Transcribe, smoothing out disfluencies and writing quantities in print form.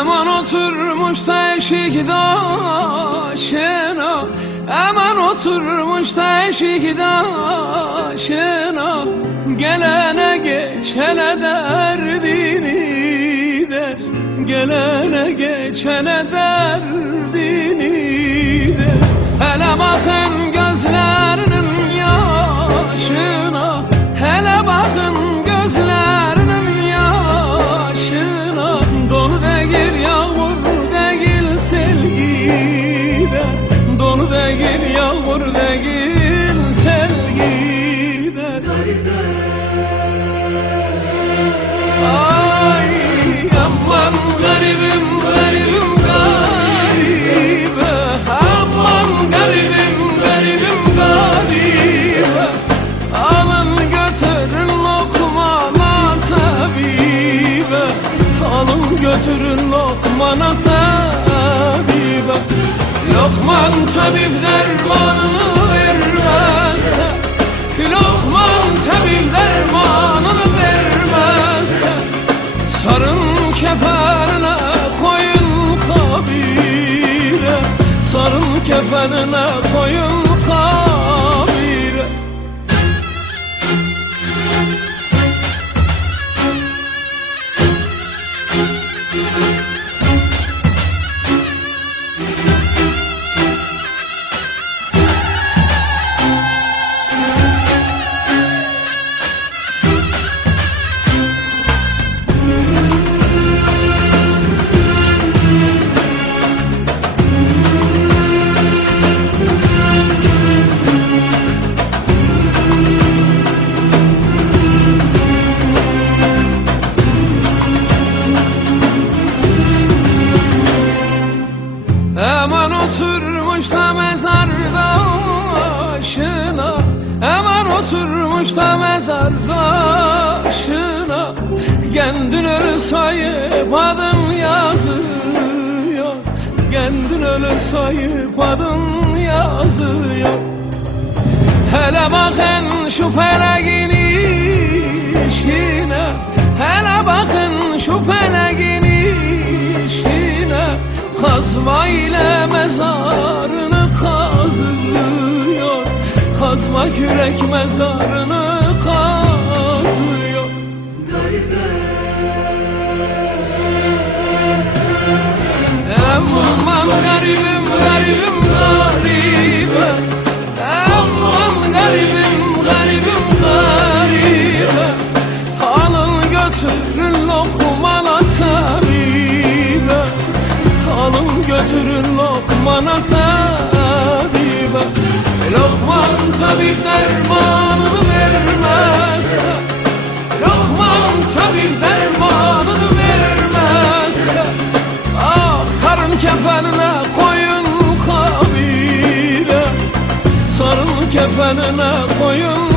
Aman oturmuş da eşik daşına, aman oturmuş da eşik daşına, gelene geçene derdini der, gelene geçene derdini der. Hele bakın gözlerinin yaşına, hele bakın gözlerinin yaşına. Donu değil yağmur değil selgide, donu değil yağmur değil selgide. Ay aman garibim garibim garibe, aman garibim garibim garibe. Alın götürün lokmana tabibe, alın götürün lokmana tabibe. Lokman tabip dermanını vermezse, lokman tabip dermanını vermezse, sarın kefenine koyun kabire, sarın kefenine koyun kabire. Aman oturmuş da mezarda başına, aman oturmuş da mezarda başına, kendin ölü sayıp adın yazıyor, kendin ölü sayıp adın yazıyor. Hele bakın şu feleğin işine, hele bakın şu feleğin işine. Kazma ile mezarını kazıyor, kazma kürek mezarını kazıyor. Aman garibim garibim garibe, aman garibim garibim garibe. Alın götürün lokmana tabibe, alın götürün lokmana tabibe. Lokman tabip dermanını vermezse, lokman tabip dermanını vermezse, ah sarın kefenine koyun kabire, sarın kefenine koyun